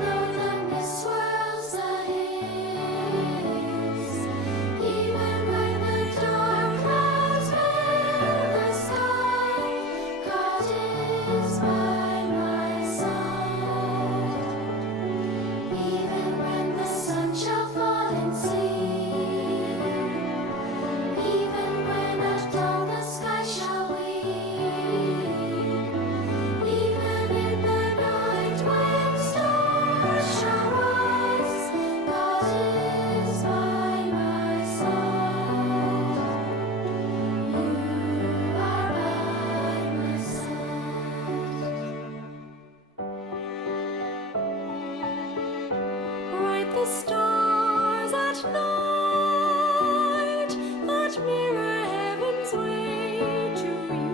though the mist swirls the haze, even when the dark clouds fill the sky, God is by my side. Even when the sun shall fall in sleep, even when at dawn the sky shall weep, even in the night when stars shall rise, God is by my side. You are by my side. Write the stars at night that mirror heaven's way to you.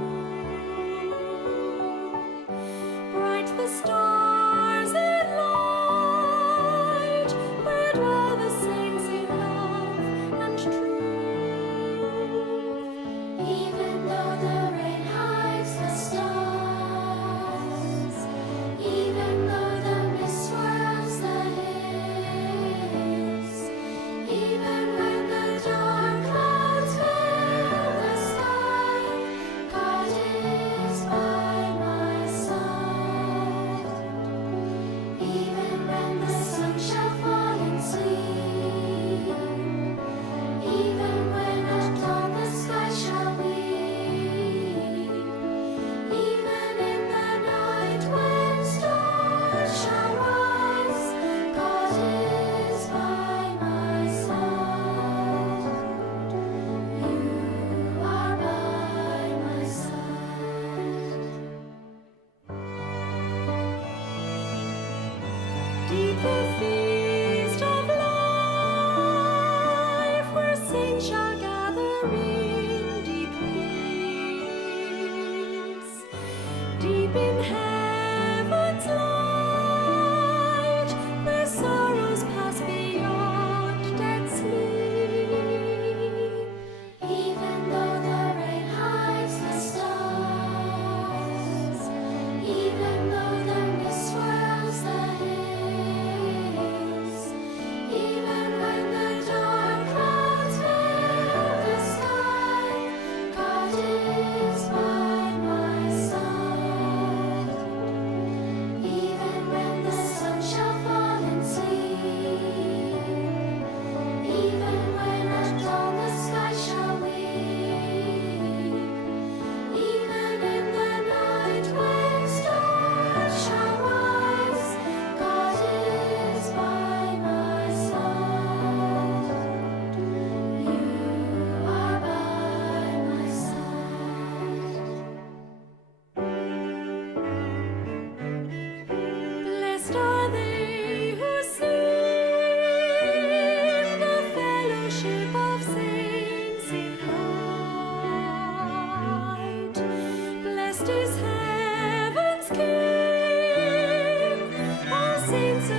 Bright the stars in light where dwell the saints in love and truth. Even though the rain hides the stars, even though the mist swirls the haze, even when the dark clouds fill the sky, God is by my side. Even when the sun shall fall in sleep, even when at dawn the sky shall weep, even in the night when stars shall rise, God is by my side. You are by my side. Deep the feast of life, where saints shall gather in deep peace. Deep in heaven's light, where sorrows pass beyond dead sleep. Even though the rain hides the stars, even though the mist swirls the haze, even when the dark clouds fill the sky, God is by my side. Even when the sun shall fall in sleep, even when at dawn the sky shall weep, even in the night when stars shall rise, God is by my side. You are by my side. Blessed are they who sing the fellowship of saints in light. Blessed is heaven's King, all saints